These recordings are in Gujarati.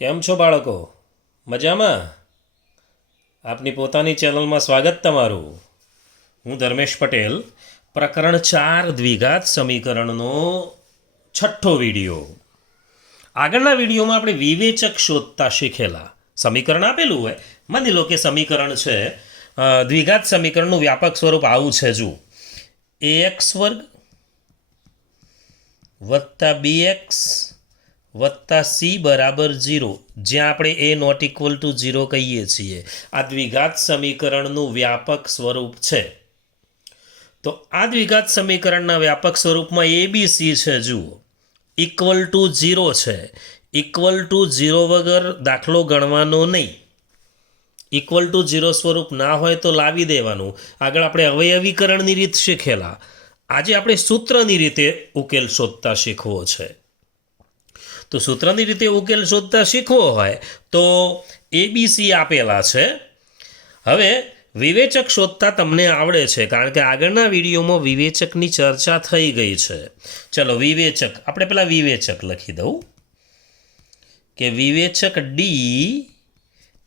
કેમ છો બાળકો? મજામાં? આપની પોતાની ચેનલમાં સ્વાગત તમારું. હું ધર્મેશ પટેલ. પ્રકરણ 4 દ્વિઘાત સમીકરણનો છઠ્ઠો વિડીયો. આગળના વિડીયોમાં આપણે વિવેચક શોધતા શીખેલા. સમીકરણ આપેલું હોય, માની લો કે સમીકરણ છે, દ્વિઘાત સમીકરણનું વ્યાપક સ્વરૂપ આવું છે. જુઓ, ax વર્ગ વત્તા bx વત્તા c બરાબર 0, જ્યાં આપણે a નોટ ઇક્વલ ટુ 0 કહીએ છીએ. આ દ્વિઘાત સમીકરણનું વ્યાપક સ્વરૂપ છે. તો આ દ્વિઘાત સમીકરણના વ્યાપક સ્વરૂપમાં abc છે. જુઓ, ઇક્વલ ટુ 0 છે. ઇક્વલ ટુ 0 વગર દાખલો ગણવાનો નહીં. ઇક્વલ ટુ 0 સ્વરૂપ ના હોય તો લાવી દેવાનું. આગળ આપણે અવયવીકરણની રીત શીખેલા. આજે આપણે સૂત્રની રીતે ઉકેલ શોધતા શીખવો છે. તો સૂત્રની રીતે ઉકેલ શોધતા શીખવો હોય તો એબીસી આપેલા છે. હવે વિવેચક શોધતા તમને આવડે છે, કારણ કે આગળના વિડીયોમાં વિવેચકની ચર્ચા થઈ ગઈ છે. ચલો, વિવેચક આપણે પહેલાં વિવેચક લખી દઉં કે વિવેચક ડી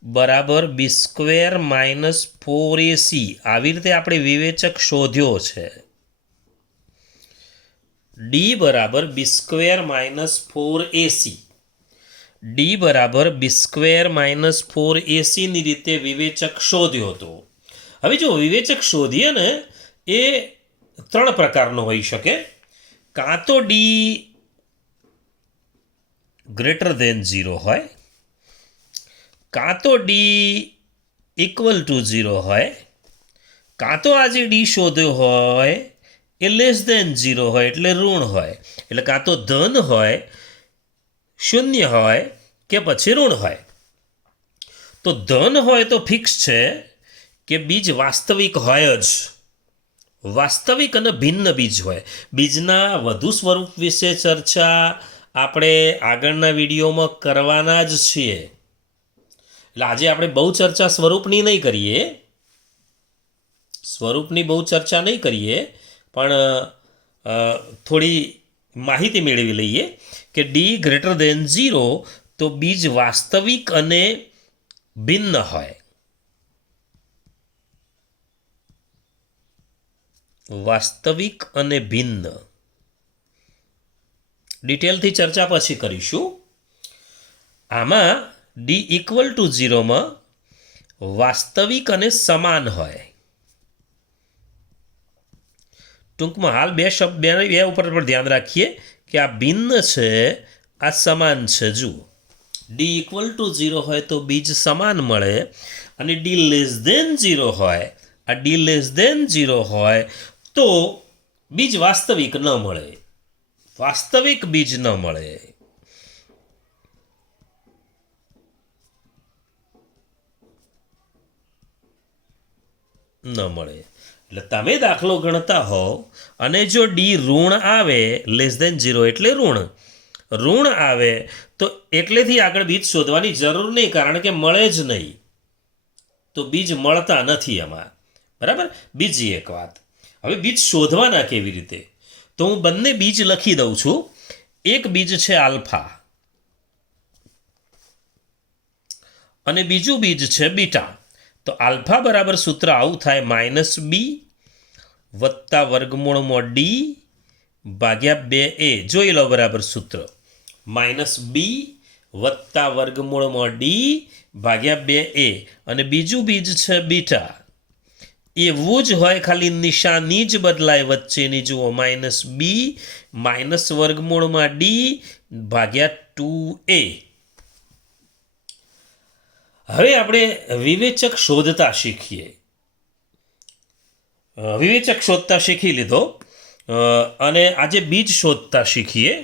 બરાબર b² - 4ac. આવી રીતે આપણે વિવેચક શોધ્યો છે. ડી બરાબર b² - 4ac. ડી બરાબર b² - 4ac ની રીતે વિવેચક શોધ્યો હતો. હવે જો વિવેચક શોધીએ ને, એ 3 પ્રકારનો હોઈ શકે. કાં તો ડી >0 હોય, કાં તો ડી =0 હોય, કાં તો આ જે ડી શોધ્યો હોય એ <0 હોય, એટલે ઋણ હોય. એટલે કાં તો ધન હોય, શૂન્ય હોય, કે પછી ઋણ હોય. તો ધન હોય તો ફિક્સ છે કે બીજ વાસ્તવિક હોય જ. વાસ્તવિક અને ભિન્ન બીજ હોય. બીજના વધુ સ્વરૂપ વિશે ચર્ચા આપણે આગળના વિડીયોમાં કરવાના જ છીએ. એટલે આજે આપણે બહુ ચર્ચા સ્વરૂપની નહીં કરીએ. સ્વરૂપની બહુ ચર્ચા નહીં કરીએ, પણ થોડી માહિતી મેળવી લઈએ કે ડી >0 તો બીજ વાસ્તવિક અને ભિન્ન હોય. વાસ્તવિક અને ભિન્ન. ડિટેલથી ચર્ચા પછી કરીશું. આમાં ડી =0 માં વાસ્તવિક અને સમાન હોય. ટૂંકમાં હાલ બે ઉપર પણ ધ્યાન રાખીએ કે આ ભિન્ન છે, આ સમાન છે. જુઓ, ડી =0 હોય તો બીજ સમાન મળે, અને ડી <0 હોય, આ ડી <0 હોય તો બીજ વાસ્તવિક ન મળે. વાસ્તવિક બીજ ન મળે. એટલે તમે દાખલો ગણતા હોવ અને જો ડી ઋણ આવે, <0 એટલે ઋણ આવે, તો એટલેથી આગળ બીજ શોધવાની જરૂર નહીં, કારણ કે મળે જ નહીં. તો બીજ મળતા નથી એમાં. બરાબર. બીજી એક વાત, હવે બીજ શોધવાના કેવી રીતે? તો હું બંને બીજ લખી દઉં છું. એક બીજ છે આલ્ફા અને બીજું બીજ છે બીટા. તો આલ્ફા બરાબર સૂત્ર આવું થાય -b વત્તા વર્ગમૂળમાં d ભાગ્યા 2a. જોઈ લો બરાબર સૂત્ર. -b વત્તા વર્ગમૂળમાં d ભાગ્યા 2a. અને બીજું બીજ છે બીટા. એવું જ હોય, ખાલી નિશાની જ બદલાય વચ્ચેની. જુઓ, -b વર્ગમૂળમાં d ભાગ્યા 2a. હવે આપણે વિવેચક શોધતા શીખીએ. વિવેચક શોધતા શીખી લીધો અને આજે બીજ શોધતા શીખીએ.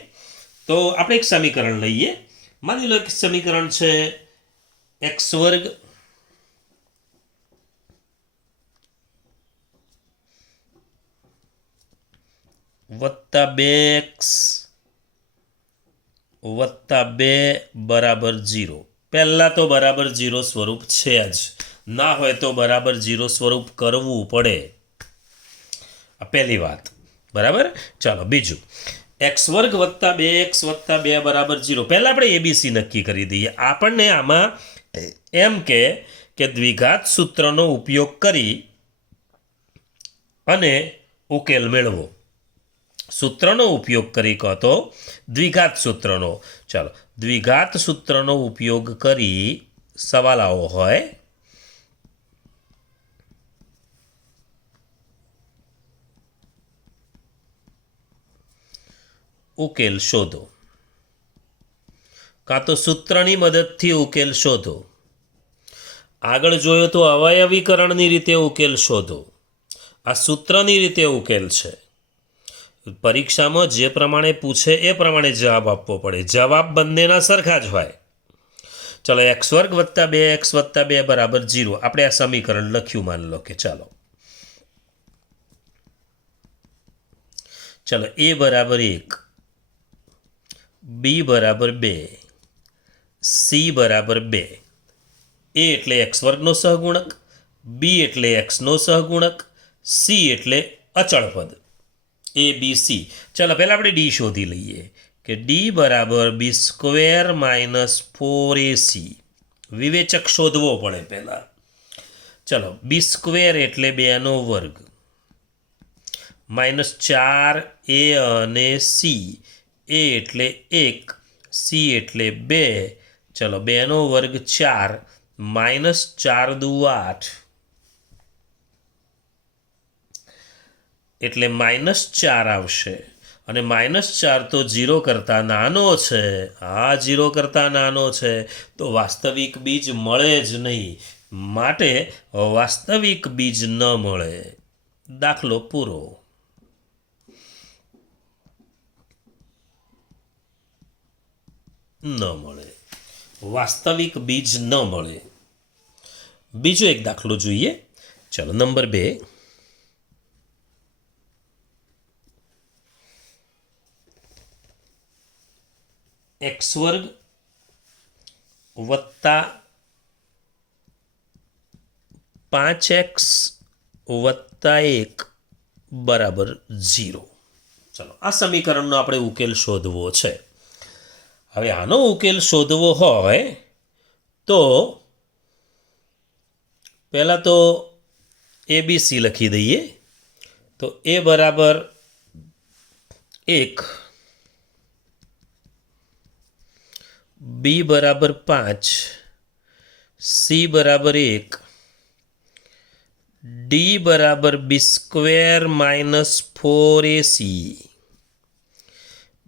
તો આપણે એક સમીકરણ લઈએ. માની લો એક સમીકરણ છે x² વત્તા 2x વત્તા 2 બરાબર 0. પહેલાં તો બરાબર 0 સ્વરૂપ છે જ. ના હોય તો બરાબર 0 સ્વરૂપ કરવું પડે. આ પહેલી વાત. બરાબર. ચાલો, બીજું એક્સ વર્ગ વત્તા 2x વત્તા 2 બરાબર 0. પહેલાં આપણે એબીસી નક્કી કરી દઈએ. આપણને આમાં એમ કે દ્વિઘાત સૂત્રનો ઉપયોગ કરી અને ઉકેલ મેળવો. સૂત્રનો ઉપયોગ કરી કહો તો દ્વિઘાત સૂત્રનો. ચાલો, દ્વિઘાત સૂત્રનો ઉપયોગ કરી સવાલ આવો હોય ઉકેલ શોધો, કાં તો સૂત્રની મદદથી ઉકેલ શોધો. આગળ જોયો તો અવયવીકરણની રીતે ઉકેલ શોધો. આ સૂત્રની રીતે ઉકેલ છે. પરીક્ષામાં જે પ્રમાણે પૂછે એ પ્રમાણે જવાબ આપવો પડે. જવાબ બંનેના સરખા જ હોય. ચલો, એક્સ વર્ગ વત્તા 2x વત્તા 2 બરાબર 0. આપણે આ સમીકરણ લખ્યું, માન લો કે ચલો a બરાબર 1, b બરાબર 2, c બરાબર 2. a એટલે એક્સ વર્ગનો સહગુણક, b એટલે એક્સનો સહગુણક, c એટલે અચળ પદ. a b c. ચાલો પહેલાં આપણે ડી શોધી લઈએ કે ડી બરાબર બી સ્ક્વેર માઇનસ 4ac. વિવેચક શોધવો પડે પહેલાં. ચલો, બી સ્ક્વેર એટલે 2નો વર્ગ માઇનસ 4a અને c. a એટલે 1, c એટલે 2. ચલો, 2નો વર્ગ 4 માઇનસ 4 દુ 8 એટલે માઇનસ 4 આવશે. અને માઇનસ 4 તો 0 કરતાં નાનો છે. આ 0 કરતાં નાનો છે તો વાસ્તવિક બીજ મળે જ નહીં. માટે વાસ્તવિક બીજ ન મળે. દાખલો પૂરો. ન મળે, વાસ્તવિક બીજ ન મળે. બીજો એક દાખલો જોઈએ. ચલો, નંબર 2. એક્સ વર્ગ વત્તા 5x વત્તા 1 બરાબર 0. ચલો, આ સમીકરણનો આપણે ઉકેલ શોધવો છે. હવે આનો ઉકેલ શોધવો હોય તો પહેલાં તો એબીસી લખી દઈએ. તો a બરાબર 1, b બરાબર 5, c બરાબર 1, d બરાબર બી સ્ક્વેર માઇનસ 4ac.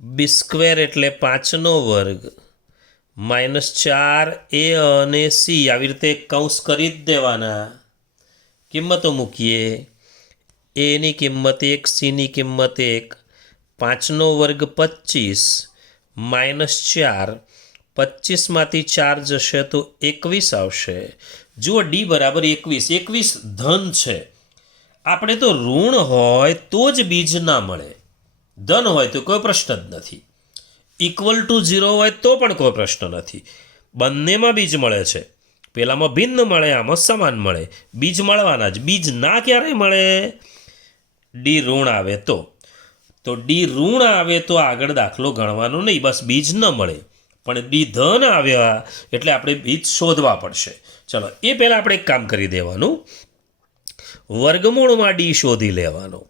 બી સ્ક્વેર એટલે 5નો વર્ગ માઇનસ 4a અને c. આવી રીતે કૌંસ કરી જ દેવાના. કિંમતો મૂકીએ. એની કિંમત 1, સીની કિંમત 1. 5નો વર્ગ 25 માઇનસ 4. 25માંથી 4 જશે તો 21 આવશે. જુઓ, ડી બરાબર 21. 21 ધન છે. આપણે તો ઋણ હોય તો જ બીજ ના મળે. ધન હોય તો કોઈ પ્રશ્ન જ નથી. ઇક્વલ ટુ 0 હોય તો પણ કોઈ પ્રશ્ન નથી. બંનેમાં બીજ મળે છે. પેલામાં ભિન્ન મળે, આમાં સમાન મળે. બીજ મળવાના જ. બીજ ના ક્યારે મળે? ડી ઋણ આવે તો ડી ઋણ આવે તો આગળ દાખલો ગણવાનો નહીં, બસ બીજ ન મળે. પણ ડી ધન આવ્યા એટલે આપણે બીજ શોધવા પડશે. ચલો, એ પહેલાં આપણે એક કામ કરી દેવાનું. વર્ગમૂળમાં ડી શોધી લેવાનો.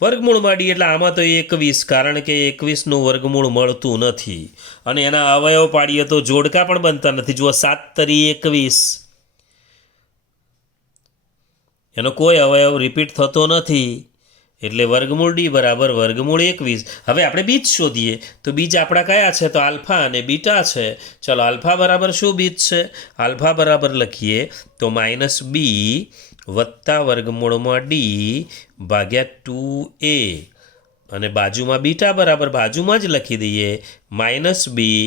વર્ગમૂળમાં ડી એટલે આમાં તો 21, કારણ કે 21નું વર્ગમૂળ મળતું નથી. અને એના અવયવ પાડીએ તો જોડકા પણ બનતા નથી. જુઓ, 7 તરી 21, એનો કોઈ અવયવ રિપીટ થતો નથી. એટલે વર્ગમૂળ ડી બરાબર વર્ગમૂળ 21. હવે આપણે બીજ શોધીએ તો બીજ આપણા કયા છે? તો આલ્ફા અને બીટા છે. ચલો, આલ્ફા બરાબર શું બીજ છે? આલ્ફા બરાબર લખીએ તો માઇનસ બી વત્તા વર્ગમૂળમાં ડી ભાગ્યા 2a. અને બાજુમાં બીટા બરાબર બાજુમાં જ લખી દઈએ માઇનસ બી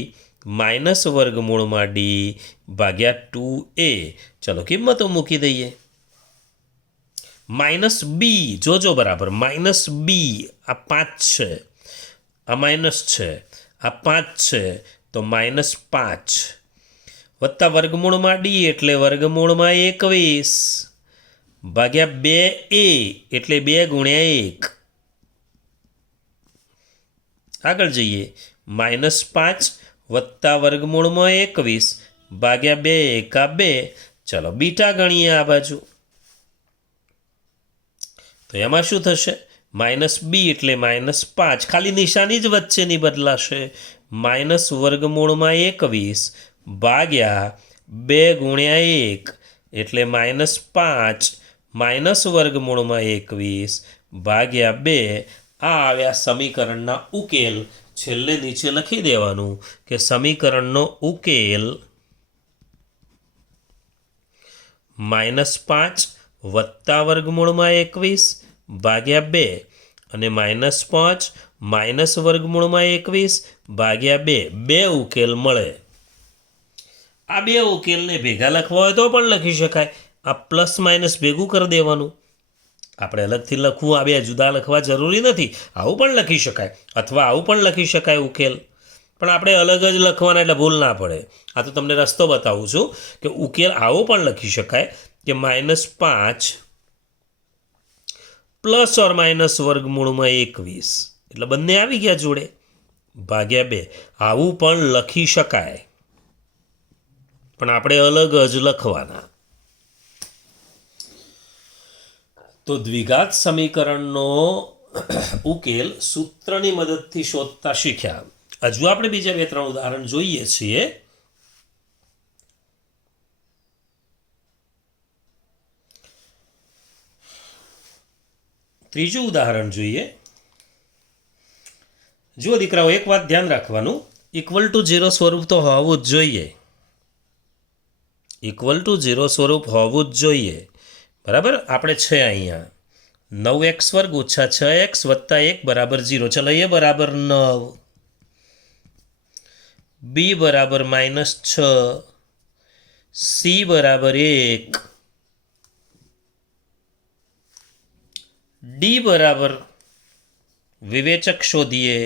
માઇનસ વર્ગમૂળમાં ડી ભાગ્યા 2a. ચલો, કિંમતો મૂકી દઈએ. માઇનસ બી જોજો બરાબર, માઇનસ બી આ 5 છે, આ માઇનસ છે, આ 5 છે, તો માઇનસ 5 વત્તા વર્ગમૂળમાં ડી એટલે વર્ગમૂળમાં 21 ભાગ્યા 2a એટલે 2 ગુણ્યા 1. આગળ જઈએ. -5 વત્તા વર્ગમૂળમાં 21 ભાગ્યા 2 એકા 2. ચલો બીટા ગણીએ આ બાજુ. તો એમાં શું થશે? -b એટલે -5, ખાલી નિશાની જ વચ્ચેની બદલાશે. માઇનસ વર્ગમૂળમાં 21 ભાગ્યા 2 ગુણ્યા 1 એટલે -5 માઇનસ વર્ગમૂળમાં 21 ભાગ્યા 2. આ આવ્યા સમીકરણના ઉકેલ. છેલ્લે નીચે લખી દેવાનું કે સમીકરણનો ઉકેલ -5 વત્તા વર્ગમૂળમાં 21 ભાગ્યા 2 અને -5 માઇનસ વર્ગમૂળમાં 21 ભાગ્યા 2. બે ઉકેલ મળે. આ બે ઉકેલને ભેગા લખવા હોય તો પણ લખી શકાય. આ પ્લસ માઇનસ ભેગું કરી દેવાનું. આપણે અલગથી લખવું, આ બે જુદા લખવા જરૂરી નથી. આવું પણ લખી શકાય અથવા આવું પણ લખી શકાય ઉકેલ. પણ આપણે અલગ જ લખવાના એટલે ભૂલ ના પડે. આ તો તમને રસ્તો બતાવું છું કે ઉકેલ આવો પણ લખી શકાય કે -5 પ્લસ ઓર માઇનસ વર્ગમૂળમાં 21 એટલે બંને આવી ગયા જોડે ભાગ્યા 2. આવું પણ લખી શકાય પણ આપણે અલગ જ લખવાના. તો દ્વિઘાત સમીકરણનો ઉકેલ સૂત્રની મદદથી શોધતા શીખ્યા. હજુ આપણે બીજા 2-3 ઉદાહરણ જોઈએ છીએ. ત્રીજું ઉદાહરણ જોઈએ. જુઓ દીકરાઓ, એક વાત ધ્યાન રાખવાનું, =0 સ્વરૂપ તો હોવું જ જોઈએ. =0 સ્વરૂપ હોવું જ જોઈએ. બરાબર. આપણે છે અહીંયા 9x² - 6x + 1 = 0. ચલો એ બરાબર 9, b બરાબર -6, c બરાબર 1, d બરાબર વિવેચક શોધીએ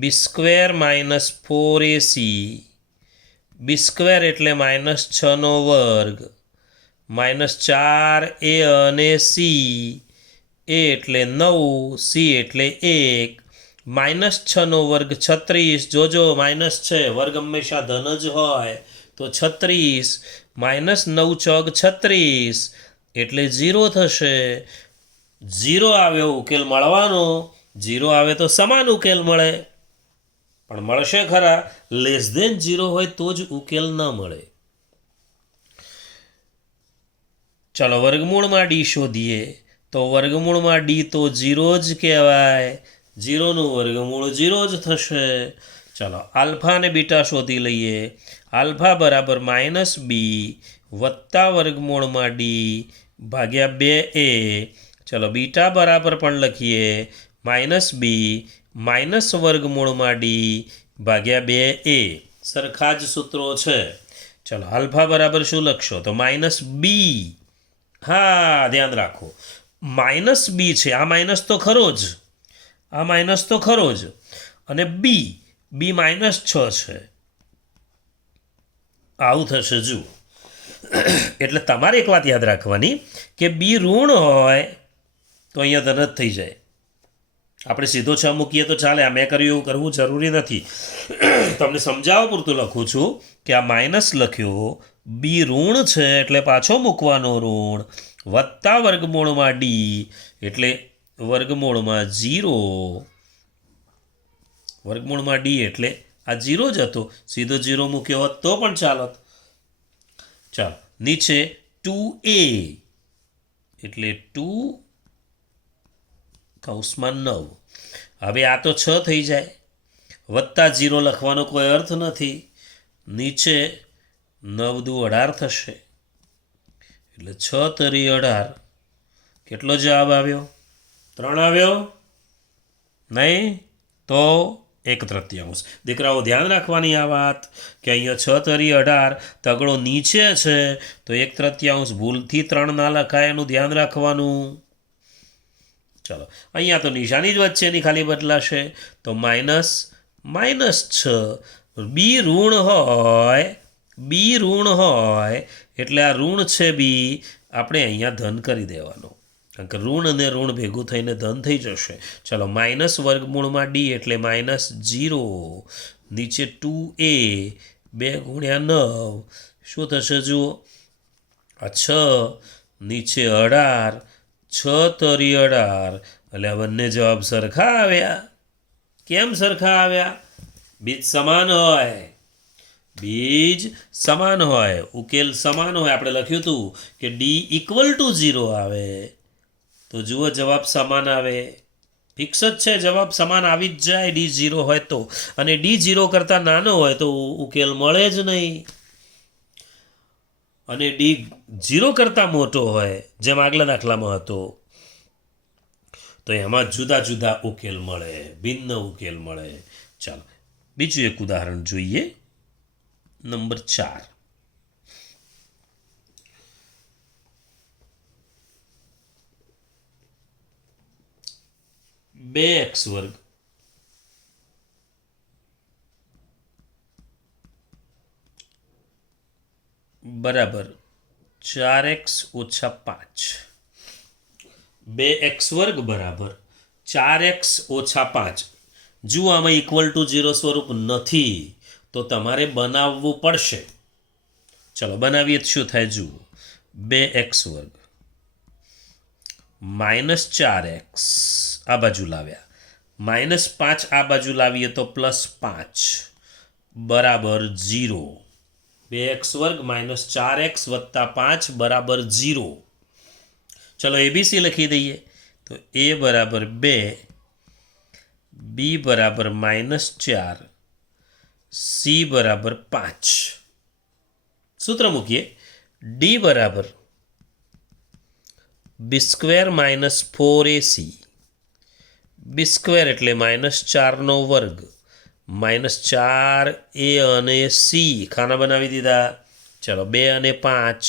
b² - 4ac. b² એટલે -6² -4a અને c, a એટલે 9, c એટલે 1, -6² 36. જોજો માઇનસ છે, વર્ગ હંમેશા ધન જ હોય. તો 36 -9 ચોક 36 એટલે 0 થશે. 0 આવ્યો ઉકેલ મળવાનો. 0 આવે તો સમાન ઉકેલ મળે, પણ મળશે ખરા. <0 હોય તો જ ઉકેલ ન મળે. ચાલો વર્ગમૂળમાં d શોધીએ. તો વર્ગમૂળમાં d તો 0 જ કહેવાય. 0નું વર્ગમૂળ 0 જ થશે. ચાલો આલ્ફા અને બીટા શોધી લઈએ. આલ્ફા બરાબર -b વત્તા વર્ગમૂળમાં d ભાગ્યા 2a. ચલો બીટા બરાબર પણ લખીએ -b માઇનસ વર્ગમૂળમાં d ભાગ્યા 2a. સરખા જ સૂત્રો છે. ચલો આલ્ફા બરાબર શું લખશો? તો -b. હા, ધ્યાન રાખો, -b છે. આ માઇનસ તો ખરો જ, આ માઇનસ તો ખરો જ. અને b -6 છે. આવું થશે. જુઓ, એટલે તમારે એક વાત યાદ રાખવાની કે b ઋણ હોય તો અહીંયા ધન જ થઈ જાય. આપણે સીધો 6 મૂકીએ તો ચાલે. આ મેં કર્યું એવું કરવું જરૂરી નથી. તમને સમજાવવા પૂરતું લખું છું કે આ માઇનસ લખ્યો, b ઋણ છે એટલે પાછો મૂકવાનો ઋણ, વત્તા વર્ગમૂળમાં d એટલે વર્ગમૂળમાં 0, વર્ગમૂળમાં d એટલે આ 0 જ હતો. સીધો 0 મૂક્યો હોત તો પણ ચાલત. ચાલો નીચે 2a એટલે 2 કૌંસમાં 9. હવે આ તો 6 થઈ જાય. વત્તા 0 લખવાનો કોઈ અર્થ નથી. નીચે 9 દુ 18 થશે. એટલે 6 તરી 18. કેટલો જવાબ આવ્યો? 3 આવ્યો નહીં તો 1/3. દીકરાઓ ધ્યાન રાખવાની આ વાત કે અહીંયા 6 તરી 18 તગડો નીચે છે તો 1/3 ભૂલથી 3 ના લખાય, એનું ધ્યાન રાખવાનું. ચલો અહીંયા તો નિશાની જ વચ્ચેની ખાલી બદલાશે. તો -6. બી ઋણ હોય એટલે આ ઋણ છે બી, આપણે અહીંયા ધન કરી દેવાનો. કારણ કે ઋણ અને ઋણ ભેગું થઈને ધન થઈ જશે. ચલો માઇનસ વર્ગમૂળમાં ડી એટલે -0, નીચે 2a 2 ગુણ્યા 9 શું થશે જુઓ, આ 6 નીચે 18, 6 તરી 18, એટલે આ બંને જવાબ સરખા આવ્યા. કેમ સરખા આવ્યા? બીજ સમાન હોય, બીજ સમાન હોય, ઉકેલ સમાન હોય. આપણે લખ્યું હતું કે ડી = 0 આવે તો જુઓ જવાબ સમાન આવે. ફિક્સ જ છે, જવાબ સમાન આવી જ જાય ડી 0 હોય તો. અને ડી 0 કરતાં નાનો હોય તો ઉકેલ મળે જ નહીં. અને ડી 0 કરતાં મોટો હોય જેમ આગલા દાખલામાં હતો તો એમાં જુદા જુદા ઉકેલ મળે, ભિન્ન ઉકેલ મળે. ચાલો બીજું એક ઉદાહરણ જોઈએ. નંબર 4. બે એક્સ વર્ગ બરાબર 4x ઓછા 5. 2x વર્ગ બરાબર 4x ઓછા 5. જુઓ આમાં =0 સ્વરૂપ નથી તો તમારે બનાવવું પડશે. ચલો બનાવીએ તો શું થાય જુઓ, 2x વર્ગ -4x આ બાજુ લાવ્યા, -5 આ બાજુ લાવીએ તો +5 બરાબર 0. 2x વર્ગ -4x + 5 બરાબર 0. ચલો એબીસી લખી દઈએ તો a બરાબર 2, b બરાબર -4, c બરાબર 5. સૂત્ર મૂકીએ, d બરાબર b² - 4ac, b² એટલે -4નો વર્ગ, -4a અને c ખાના બનાવી દીધા. ચલો 2 અને 5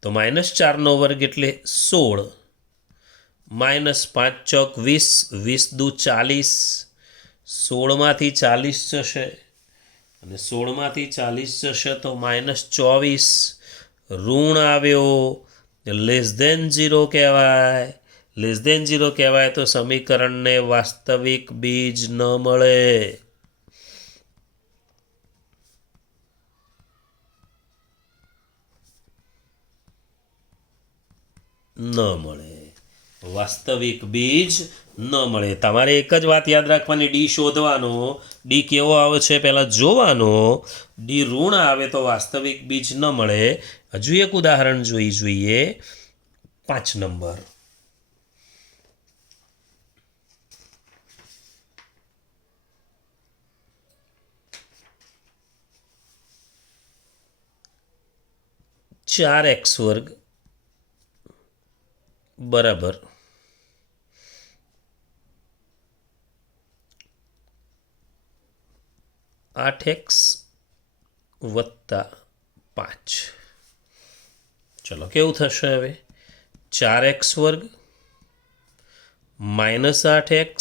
તો -4નો વર્ગ એટલે 16, -5 ચોક 20, 20 દુ 40, 16માંથી 40 જશે અને 16માંથી 40 જશે તો -24, ઋણ આવ્યો, <0 કહેવાય. <0 કહેવાય તો સમીકરણને વાસ્તવિક બીજ ન મળે. વાસ્તવિક બીજ ન મળે. તમારે એક જ વાત યાદ રાખવાની, ડી શોધવાનો. ડી કેવો આવે છે પહેલાં જોવાનો. ડી ઋણ આવે તો વાસ્તવિક બીજ ન મળે. હજુ એક ઉદાહરણ જોઈએ. 5 નંબર. (4x વર્ગ બરાબર 8x + 5). ચલો કેવું થશે હવે? 4x વર્ગ -8x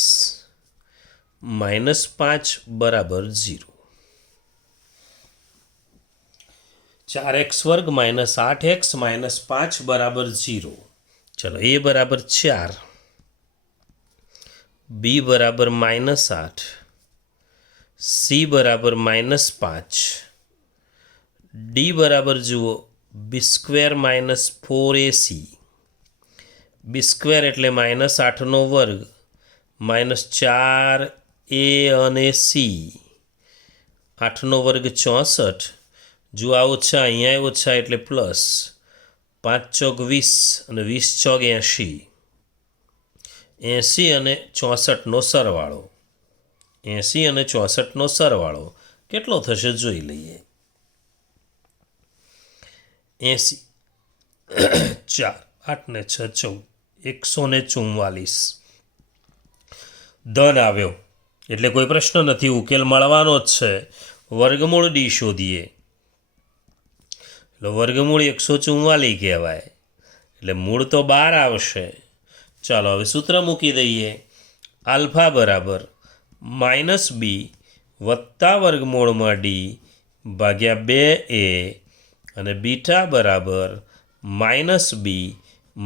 -5 બરાબર 0. 4x વર્ગ -8x -5 બરાબર 0. ચલો a બરાબર 4, b બરાબર -8, c બરાબર -5, d બરાબર જુઓ b² - 4ac, b² એટલે -8નો વર્ગ, -4a અને c, 8નો વર્ગ 64. જો આ ઓછા અહીંયા ઓછા એટલે પ્લસ, 5 ચોક 20 અને 20 ચોક 80, 80 અને 64નો સરવાળો, 80 અને 64નો સરવાળો કેટલો થશે જોઈ લઈએ. 80 4 8 ને 6 14, 144 ધન આવ્યો એટલે કોઈ પ્રશ્ન નથી, ઉકેલ મળવાનો જ છે. વર્ગમૂળ ડી શોધીએ એટલે વર્ગમૂળ 144 કહેવાય, એટલે મૂળ તો 12 આવશે. ચાલો હવે સૂત્ર મૂકી દઈએ. આલ્ફા બરાબર -b વત્તા વર્ગમૂળમાં ડી ભાગ્યા 2a અને બીટા બરાબર -b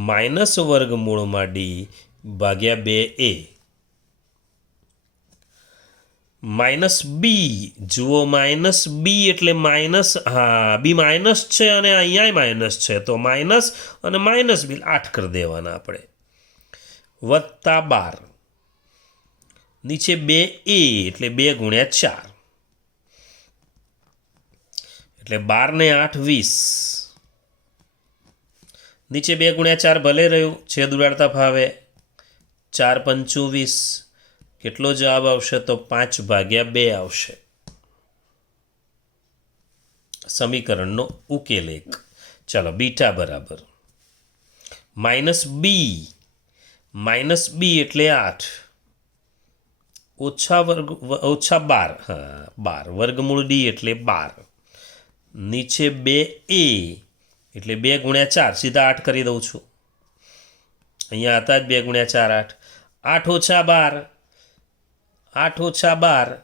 માઇનસ વર્ગમૂળમાં ડી ભાગ્યા 2a માઇનસ બી જુઓ માઇનસ બી એટલે માઇનસ હા બી માઇનસ છે અને અહીંયા માઇનસ છે તો માઇનસ અને માઇનસ બી 8 કરી દેવાના આપણે વત્તા 12 નીચે 2a એટલે 2 ગુણ્યા 4 એટલે 12 ને 8 20 નીચે 2 ગુણ્યા 4 ભલે રહ્યું છેદ ઉડાડતા ફાવે 4 પંચું 20 કેટલો જવાબ આવશે તો 5 ભાગ્યા 2 આવશે સમીકરણનો ઉકેલ એક ચાલો બીટા બરાબર માઇનસ બી એટલે 8 ઓછા 12 હા 12 વર્ગમૂળ ડી એટલે 12 નીચે 2a એટલે 2 ગુણ્યા 4 સીધા 8 કરી દઉં છું અહીંયા હતા જ 2 ગુણ્યા 4 8 ઓછા 12 8 ઓછા 12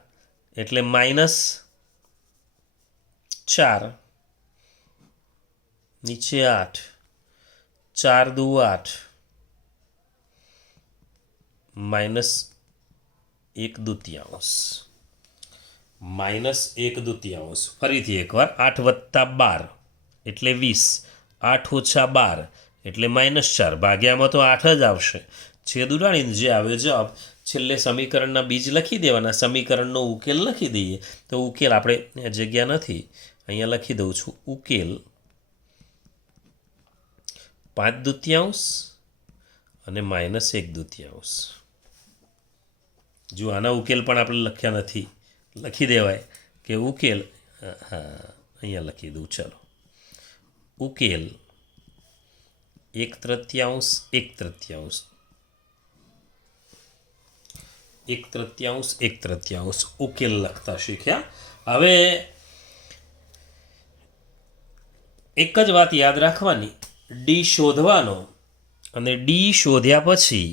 એટલે માઇનસ 4 નીચે 8 4 દુ 8 માઇનસ 1/2 માઇનસ 1/2 ફરીથી એકવાર 8 વત્તા 12 એટલે 20 8 ઓછા 12 એટલે માઇનસ 4 ભાગ્યામાં તો 8 જ આવશે છેદ ઉડાડીને જે આવે જવાબ છેલ્લે સમીકરણના બીજ લખી દેવાના સમીકરણનો ઉકેલ લખી દઈએ તો ઉકેલ આપણે જગ્યા નથી અહીંયા લખી દઉં છું ઉકેલ 5/2 અને માઇનસ 1/2 જો આના ઉકેલ પણ આપણે લખ્યા નથી લખી દેવાય કે ઉકેલ હા અહીંયા લખી દઉં ચાલો ઉકેલ 1/3 1/3 1/3 ઉકેલ લખતા શીખ્યા હવે એક જ વાત યાદ રાખવાની ડી શોધવાનો અને ડી શોધ્યા પછી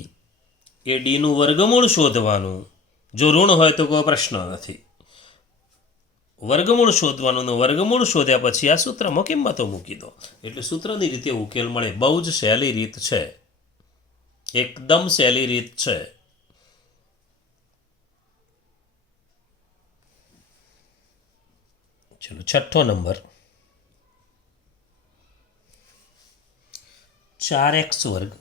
એ ડીનું વર્ગમૂળ શોધવાનું જો ઋણ હોય તો કોઈ પ્રશ્ન નથી વર્ગમૂળ શોધવાનું ને વર્ગમૂળ શોધ્યા પછી આ સૂત્રમાં કિંમતો મૂકી દો એટલે સૂત્રની રીતે ઉકેલ મળે બહુ જ સહેલી રીત છે એકદમ સહેલી રીત છે ચલો છઠ્ઠો નંબર 4x વર્ગ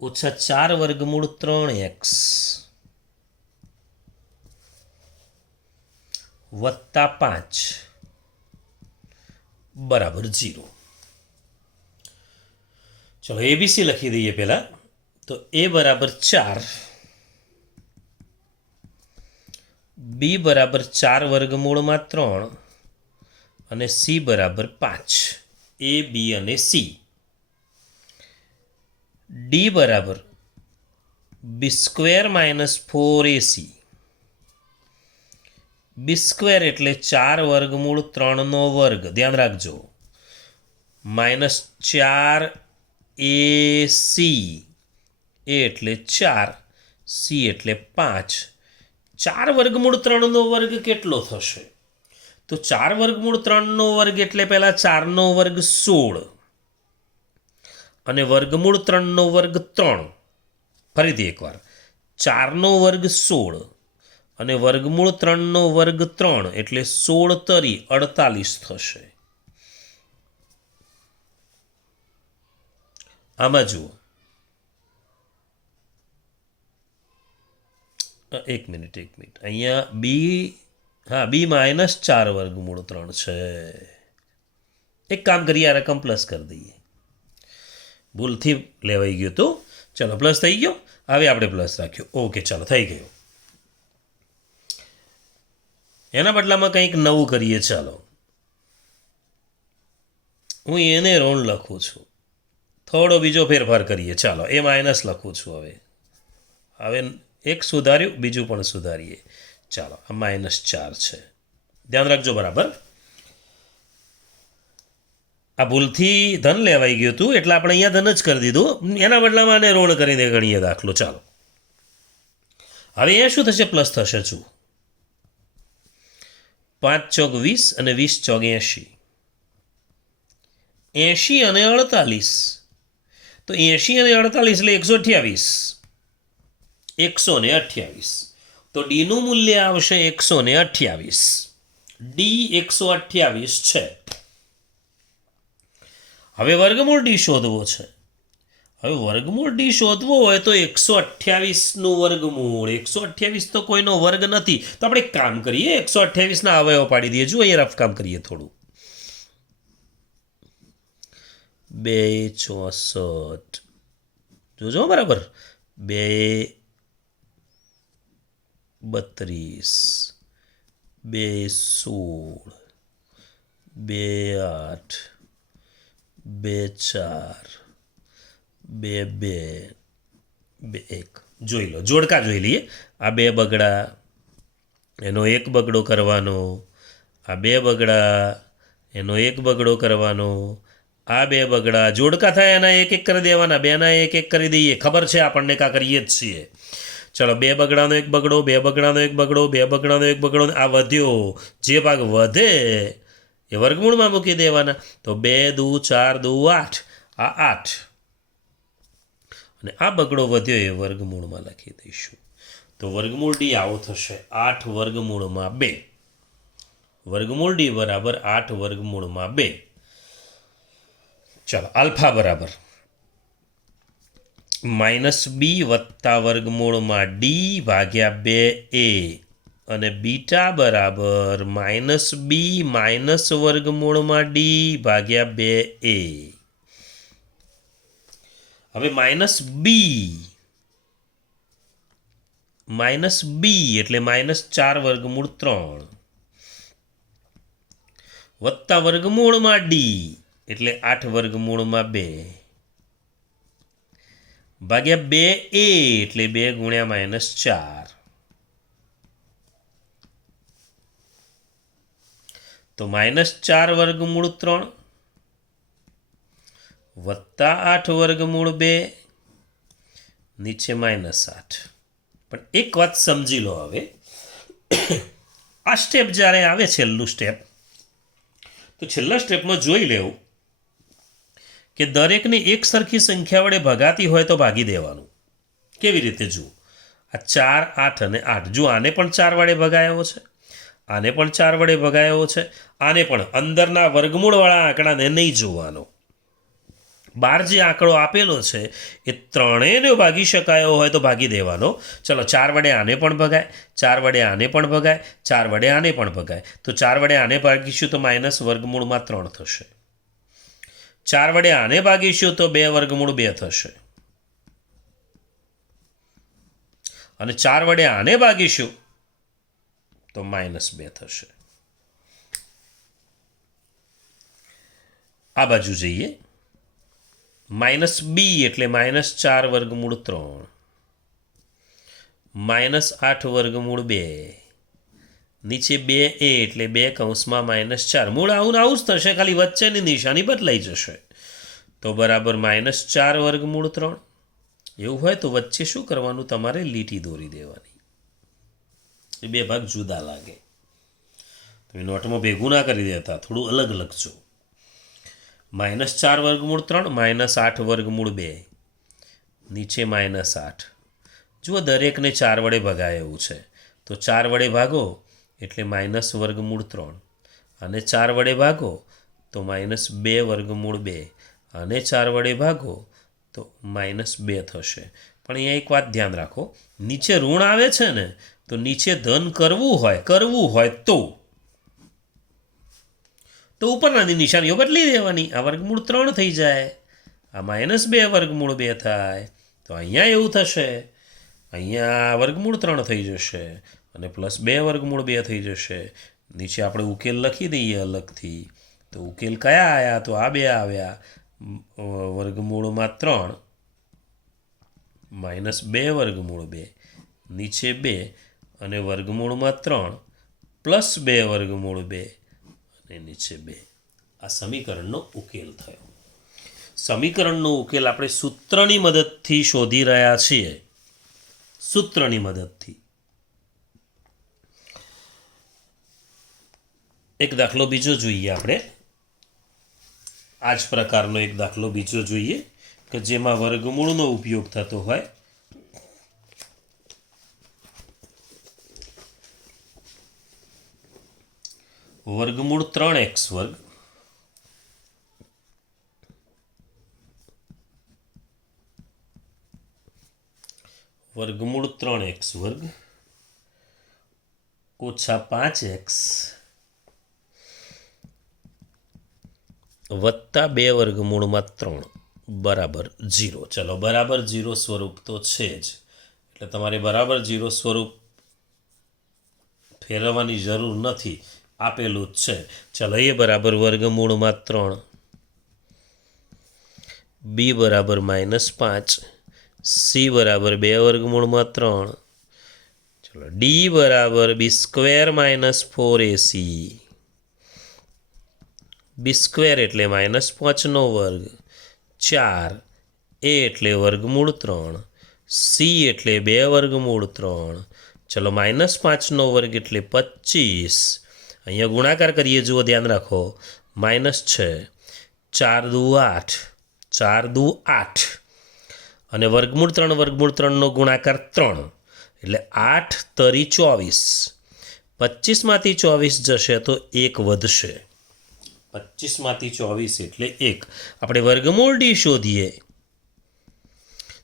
ઓછા 4 વર્ગમૂળ 3x વત્તા 5 બરાબર 0 ચલો એબીસી લખી દઈએ પહેલા તો એ બરાબર 4 બી બરાબર 4 વર્ગમૂળમાં 3 અને સી બરાબર 5 એ બી અને સી ડી બરાબર b² - 4ac b² એટલે 4 વર્ગમૂળ 3નો વર્ગ ધ્યાન રાખજો -4ac એ એટલે 4 સી એટલે 5 4 વર્ગમૂળ 3નો વર્ગ કેટલો થશે તો 4 વર્ગમૂળ 3નો વર્ગ એટલે પહેલાં 4નો વર્ગ 16 અને વર્ગમૂળ 3નો વર્ગ 3 ફરીથી એકવાર 4નો વર્ગ 16 અને વર્ગમૂળ 3નો વર્ગ 3 એટલે 16 તરી 48 થશે આમાં જુઓ એક મિનિટ અહીંયા બી હા બી -4 વર્ગમૂળ 3 છે એક કામ કરીએ આ રકમ પ્લસ કરી દઈએ ભૂલથી લેવાઈ ગયું તો ચલો પ્લસ થઈ ગયો હવે આપણે પ્લસ રાખ્યો ઓકે ચાલો થઈ ગયું એના બદલામાં કંઈક નવું કરીએ ચાલો હું એને ઋણ લખું છું થોડો બીજો ફેરફાર કરીએ ચાલો એ માઇનસ લખું છું હવે એક સુધાર્યું બીજું પણ સુધારીએ ચાલો આ -4 છે ધ્યાન રાખજો બરાબર આ ભૂલથી ધન લેવાઈ ગયું હતું એટલે આપણે અહીંયા ધન જ કરી દીધું એના બદલામાં આને ઋણ કરીને ગણીએ દાખલો ચાલો હવે અહીંયા શું થશે પ્લસ થશે જુઓ 5 ચોક 20 અને 20 ચોક 80 80 અને 48, તો 80 અને 48 એટલે 128, 128, તો ડીનું મૂલ્ય આવશે 128. ડી 128 છે. હવે વર્ગમૂળ ડી શોધવો છે. હવે વર્ગમૂળ ડી શોધવો હોય તો 128નું વર્ગમૂળ, 128 તો કોઈનો વર્ગ નથી, તો આપણે એક કામ કરીએ, 128ના અવયવ પાડી દઈએ. જો અહીંયા રફ કામ કરીએ થોડું. 2 64, જોજો બરાબર, 2 32, 2 16, 2 8, 2 4, 2 2, 2 1. જોઈ લો, જોડકા જોઈ લઈએ. આ 2 બગડા, એનો 1 બગડો કરવાનો, આ 2 બગડા, એનો 1 બગડો કરવાનો, આ 2 બગડા, જોડકા થાય એના 1 1 કરી દેવાના, 2ના 1 1 કરી દઈએ. ખબર છે આપણને, કા કરીએ જ છીએ. ચલો, 2 બગડાનો 1 બગડો, 2 બગડાનો 1 બગડો, 2 બગડાનો 1 બગડો, આ વધ્યો. જે ભાગ વધે એ વર્ગમૂળમાં મૂકી દેવાના. તો 2 દુ 4 દુ 8, આ 8, અને આ બગડો વધ્યો એ વર્ગમૂળમાં લખી દઈશું. તો વર્ગમૂળ ડી આવો થશે, 8 વર્ગમૂળમાં 2. વર્ગમૂળ ડી બરાબર 8 વર્ગમૂળમાં 2. ચાલો, આલ્ફા બરાબર -b વત્તા વર્ગમૂળમાં ડી ભાગ્યા 2a, અને બીટા બરાબર -b માઇનસ વર્ગમૂળમાં ડી ભાગ્યા 2a. હવે -b એટલે -4 વર્ગમૂળ 3 વત્તા વર્ગમૂળમાં ડી એટલે 8 વર્ગમૂળમાં 2 ભાગ્યા 2a એટલે 2 ગુણ્યા -4. તો -4 વર્ગમૂળ 3 વત્તા 8 વર્ગમૂળ 2 નીચે -8. પણ એક વાત સમજી લો. હવે આ સ્ટેપ જ્યારે આવે, છેલ્લું સ્ટેપ, તો છેલ્લા સ્ટેપમાં જોઈ લેવું કે દરેકને એક સરખી સંખ્યા વડે ભગાતી હોય તો ભાગી દેવાનું. કેવી રીતે? જુઓ, આ 4 8 અને 8, જો આને પણ 4 વડે ભગાયો છે, આને પણ 4 વડે ભગાયો છે, આને પણ. અંદરના વર્ગમૂળવાળા આંકડાને નહીં જોવાનો. બહાર જે આંકડો આપેલો છે એ ત્રણેયને ભાગી શકાયો હોય તો ભાગી દેવાનો. ચલો, 4 વડે આને પણ ભગાય, 4 વડે આને પણ ભગાય, 4 વડે આને પણ ભગાય. તો 4 વડે આને ભાગીશું તો માઇનસ વર્ગમૂળમાં 3 થશે. 4 વડે આને ભાગીશું તો 2 વર્ગમૂળ 2 થશે. અને 4 વડે આને ભાગીશું તો -2 થશે. આ બાજુ જઈએ. -b એટલે -4 વર્ગમૂળ 3, -8 વર્ગમૂળ 2, નીચે 2a એટલે 2 કૌંસમાં -4. મૂળ આવું આવું જ થશે, ખાલી વચ્ચેની નિશાની બદલાઈ જશે. તો બરાબર -4 વર્ગમૂળ 3. એવું હોય તો વચ્ચે શું કરવાનું? તમારે લીટી દોરી દેવાની. એ 2 ભાગ જુદા લાગે. તમે નોટમાં ભેગું ના કરી દેતા, થોડું અલગ લખજો. -4 વર્ગમૂળ 3, -8 વર્ગમૂળ 2, નીચે -8. જુઓ, દરેકને 4 વડે ભગાય એવું છે, તો 4 વડે ભાગો એટલે -વર્ગમૂળ 3, અને 4 વડે ભાગો તો -2 વર્ગમૂળ 2, અને 4 વડે ભાગો તો -2 થશે. પણ અહીંયા એક વાત ધ્યાન રાખો, નીચે ઋણ આવે છે ને, તો નીચે ધન કરવું હોય તો ઉપરનાની નિશાનીઓ બદલી દેવાની. આ વર્ગમૂળ 3 થઈ જાય, આ -2 વર્ગમૂળ 2 થાય. તો અહીંયા એવું થશે, અહીંયા વર્ગમૂળ 3 થઈ જશે, અને +2 વર્ગમૂળ 2 થઈ જશે. નીચે આપણે ઉકેલ લખી દઈએ અલગથી. તો ઉકેલ કયા આવ્યા? તો આ 2 આવ્યા. વર્ગમૂળમાં 3 -2 વર્ગમૂળ 2, નીચે 2, અને વર્ગમૂળમાં 3 +2 વર્ગમૂળ 2, અને નીચે 2. આ સમીકરણનો ઉકેલ થયો. સમીકરણનો ઉકેલ આપણે સૂત્રની મદદથી શોધી રહ્યા છીએ. સૂત્રની મદદથી. એક દાખલો બીજો જોઈએ આપણે. આ જ પ્રકારનો એક દાખલો બીજો જોઈએ કે જેમાં વર્ગમૂળનો ઉપયોગ થતો હોય. વર્ગમૂળ 3x વર્ગ વર્ગમૂળ 3x વર્ગ ઓછા 5x વત્તા 2 વર્ગમૂળમાં 3 બરાબર 0. ચલો બરાબર 0 સ્વરૂપ તો છે જ, એટલે તમારે બરાબર 0 સ્વરૂપ ફેરવવાની જરૂર નથી, આપેલું જ છે. ચલો એ બરાબર વર્ગમૂળમાં 3, બી બરાબર -5, સી બરાબર 2 વર્ગમૂળમાં 3, ચલો ડી બરાબર b² - 4ac, b² એટલે -5નો વર્ગ, 4, એ એટલે વર્ગમૂળ 3, સી એટલે 2 વર્ગમૂળ 3, ચલો -5નો વર્ગ એટલે 25. અહીંયા ગુણાકાર કરીએ, જુઓ ધ્યાન રાખો, -6, 4 દુ 8, 4 દુ 8, અને વર્ગમૂળ 3નો ગુણાકાર 3, એટલે 8 તરી 24. 25માંથી 24 જશે તો 1 વધશે. 25માંથી 24 એટલે 1. આપણે વર્ગમૂળ ડી શોધીએ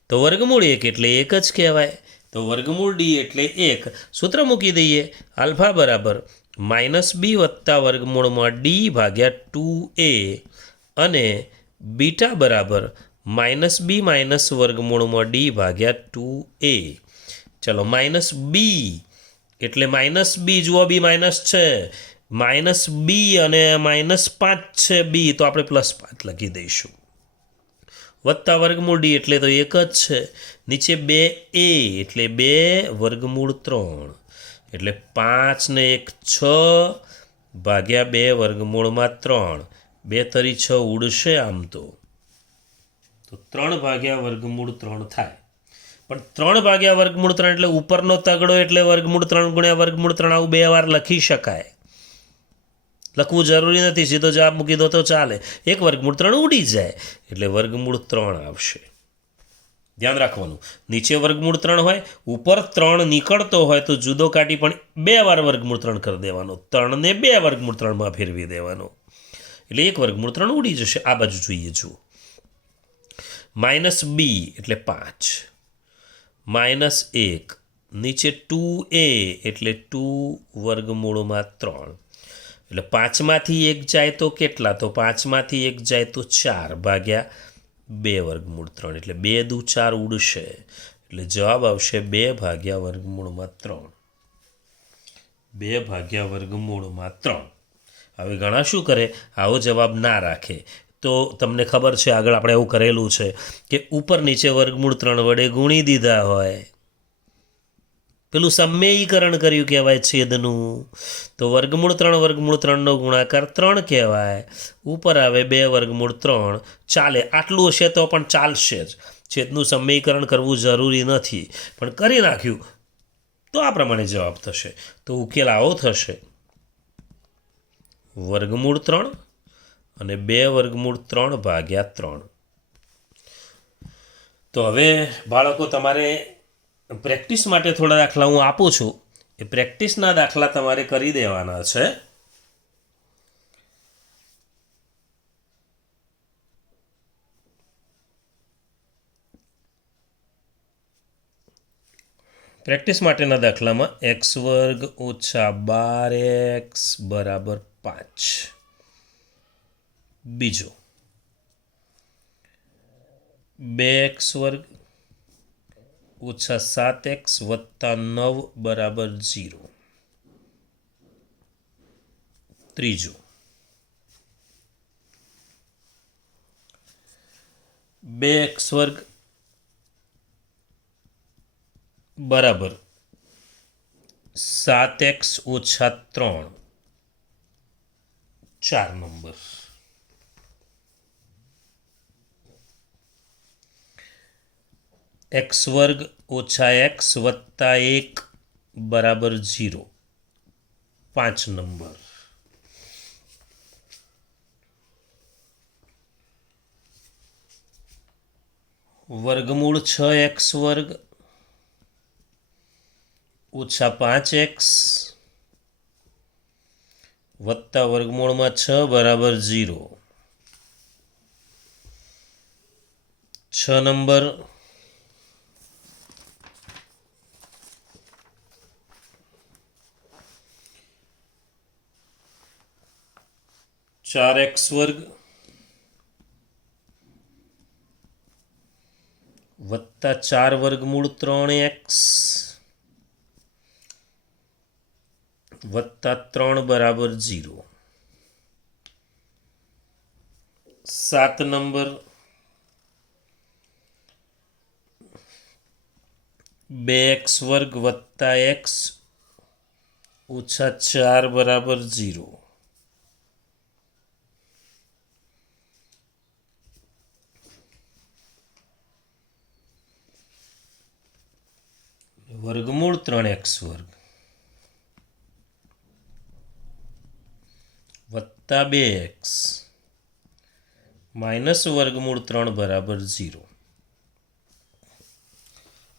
તો વર્ગમૂળ 1 એટલે 1 જ કહેવાય. તો વર્ગમૂળ ડી એટલે 1. સૂત્ર મૂકી દઈએ, આલ્ફા બરાબર -b વત્તા વર્ગમૂળમાં ડી ભાગ્યા 2a અને બીટા બરાબર -b માઇનસ વર્ગમૂળમાં ડી ભાગ્યા 2a. ચલો -b એટલે -b, જુઓ b માઇનસ છે, -b અને -5 છે b, તો આપણે +5 લખી દઈશું. વત્તા વર્ગમૂળ ડી એટલે તો 1 જ છે, નીચે 2a એટલે 2 વર્ગમૂળ 3, એટલે 5 ને 1 6 ભાગ્યા 2 વર્ગમૂળમાં 3, 2 તરી 6 ઉડશે આમ તો 3 ભાગ્યા વર્ગમૂળ 3 થાય. પણ 3 ભાગ્યા વર્ગમૂળ 3 એટલે ઉપરનો તગડો, એટલે વર્ગમૂળ 3 ગુણ્યા વર્ગમૂળ 3 આવું 2 વાર લખી શકાય. લખવું જરૂરી નથી, સીધો જવાબ મૂકી દો તો ચાલે. 1 વર્ગમૂળ 3 ઉડી જાય એટલે વર્ગમૂળ 3 આવશે. ધ્યાન રાખવાનું, નીચે વર્ગમૂળ 3 હોય, ઉપર 3 નીકળતો હોય તો જુદો કાઢી પણ 2 વાર વર્ગમૂળ 3 કરી દેવાનો. 3 ને 2 વર્ગમૂળ 3માં ફેરવી દેવાનો, એટલે 1 વર્ગમૂળ 3 ઉડી જશે. આ બાજુ જોઈએ, જુઓ, -b એટલે 5, -1, નીચે 2a એટલે 2 વર્ગમૂળમાં 3, એટલે 5માંથી 1 જાય તો કેટલા? તો 5માંથી 1 જાય તો 4 ભાગ્યા 2 વર્ગમૂળ 3, એટલે 2 દુ 4 ઉડશે, એટલે જવાબ આવશે 2 ભાગ્યા વર્ગમૂળમાં 3. 2 ભાગ્યા વર્ગમૂળમાં 3. હવે ઘણા શું કરે, આવો જવાબ ના રાખે. તો તમને ખબર છે, આગળ આપણે એવું કરેલું છે કે ઉપર નીચે વર્ગમૂળ 3 વડે ગુણી દીધા હોય, પેલું સમમેયીકરણ કર્યું કહેવાય છેદનું. તો વર્ગમૂળ 3નો ગુણાકાર 3 કહેવાય. ઉપર આવે 2 વર્ગમૂળ 3, ચાલે, આટલું હશે તો પણ ચાલશે જ. છેદનું સમમેયીકરણ કરવું જરૂરી નથી, પણ કરી નાખ્યું તો આ પ્રમાણે જવાબ થશે. તો ઉકેલ આવો થશે, વર્ગમૂળ 3 અને 2 વર્ગમૂળ 3 ભાગ્યા 3. તો હવે બાળકો, તમારે પ્રેક્ટિસ માટે થોડા દાખલા હું આપું છું, એ પ્રેક્ટિસના દાખલા તમારે કરી દેવાના છે. પ્રેક્ટિસ માટેના દાખલામાં x² ઓછા 12x બરાબર 5. બીજો 2x² ઓછા 7x વત્તા 9 બરાબર 0. ત્રીજો 2x² બરાબર 7x ઓછા 3, 4 નંબર. x² ઓછા x વત્તા 1 બરાબર 0, 5 નંબર. વર્ગમૂળ 6x વર્ગ ઓછા 5x વત્તા વર્ગમૂળમાં 6 બરાબર 0. 6 નંબર ચાર એક્સ વર્ગ વત્તા 4 વર્ગમૂળ 3x વત્તા 3 બરાબર 0. 7 નંબર 2x વર્ગ વત્તા x ઓછા 4 બરાબર 0. વર્ગમૂળ 3x વર્ગ વત્તા 2x માઇનસ વર્ગમૂળ 3 બરાબર 0.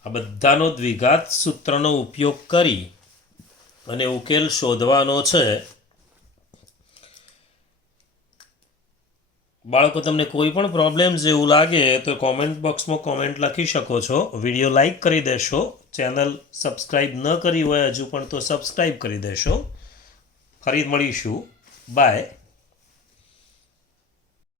આ બધાનો દ્વિઘાત સૂત્રનો ઉપયોગ કરી અને ઉકેલ શોધવાનો છે. બાળકો, તમને કોઈ પણ પ્રોબ્લેમ જેવું લાગે તો કોમેન્ટ બોક્સમાં કોમેન્ટ લખી શકો છો. વિડીયો લાઈક કરી દેશો. ચેનલ સબસ્ક્રાઈબ ન કરી હોય હજુ પણ તો સબસ્ક્રાઈબ કરી દેશો. ફરી મળીશું. બાય.